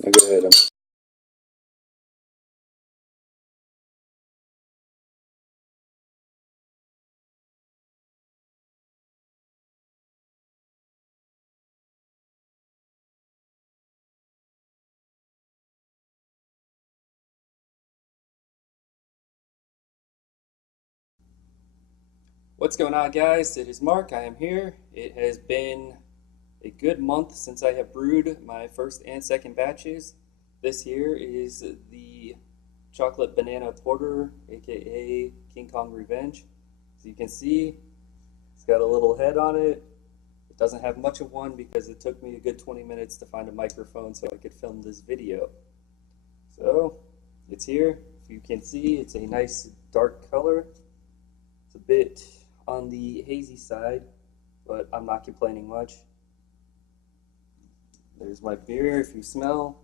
Now go ahead. What's going on, guys? It is Mark. I am here. It has been a good month since I have brewed my first and second batches. This here is the chocolate banana porter, aka King Kong Revenge. As you can see, it's got a little head on it. It doesn't have much of one because it took me a good 20 minutes to find a microphone so I could film this video. So, it's here. If you can see, it's a nice dark color. It's a bit on the hazy side, but I'm not complaining much. There's my beer. If you smell,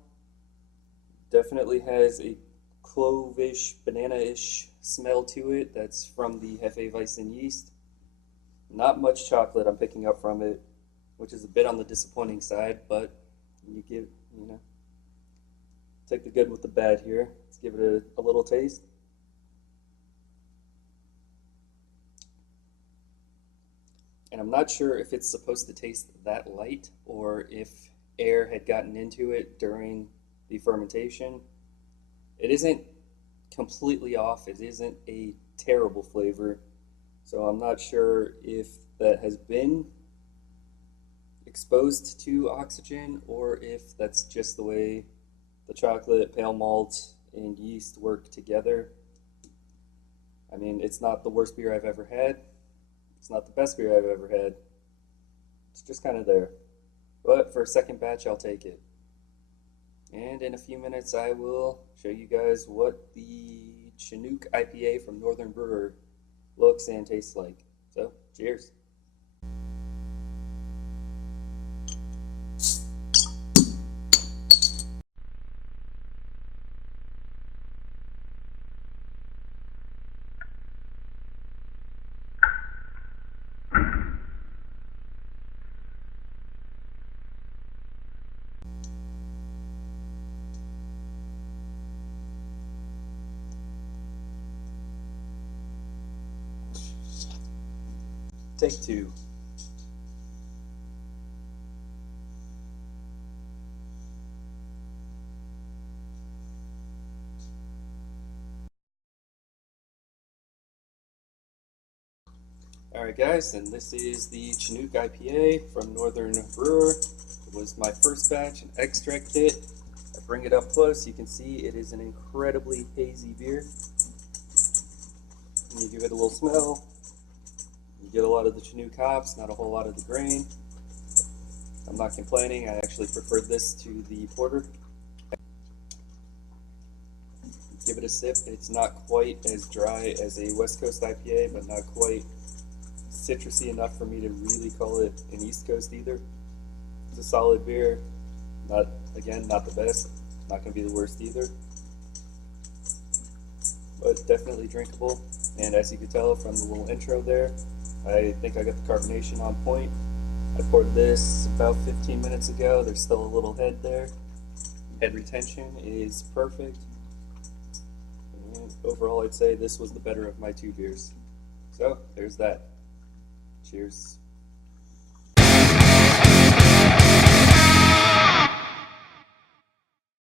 definitely has a clove-ish, banana-ish smell to it. That's from the Hefeweizen yeast. Not much chocolate I'm picking up from it, which is a bit on the disappointing side, but you take the good with the bad here. Let's give it a little taste. And I'm not sure if it's supposed to taste that light or if air had gotten into it during the fermentation. It isn't completely off. It isn't a terrible flavor. So I'm not sure if that has been exposed to oxygen or if that's just the way the chocolate, pale malt, and yeast work together. I mean, it's not the worst beer I've ever had. It's not the best beer I've ever had. It's just kind of there. But for a second batch, I'll take it. And in a few minutes, I will show you guys what the Chinook IPA from Northern Brewer looks and tastes like. So, cheers. Take two. Alright guys, and this is the Chinook IPA from Northern Brewer. It was my first batch, an extract kit. I bring it up close, you can see it is an incredibly hazy beer. And you give it a little smell. You get a lot of the Chinook hops, not a whole lot of the grain. I'm not complaining, I actually preferred this to the porter. Give it a sip. It's not quite as dry as a West Coast IPA, but not quite citrusy enough for me to really call it an East Coast either. It's a solid beer. Not the best. Not going to be the worst either. But definitely drinkable. And as you can tell from the little intro there, I think I got the carbonation on point. I poured this about 15 minutes ago. There's still a little head there. Head retention is perfect. And overall, I'd say this was the better of my two beers. So, there's that. Cheers.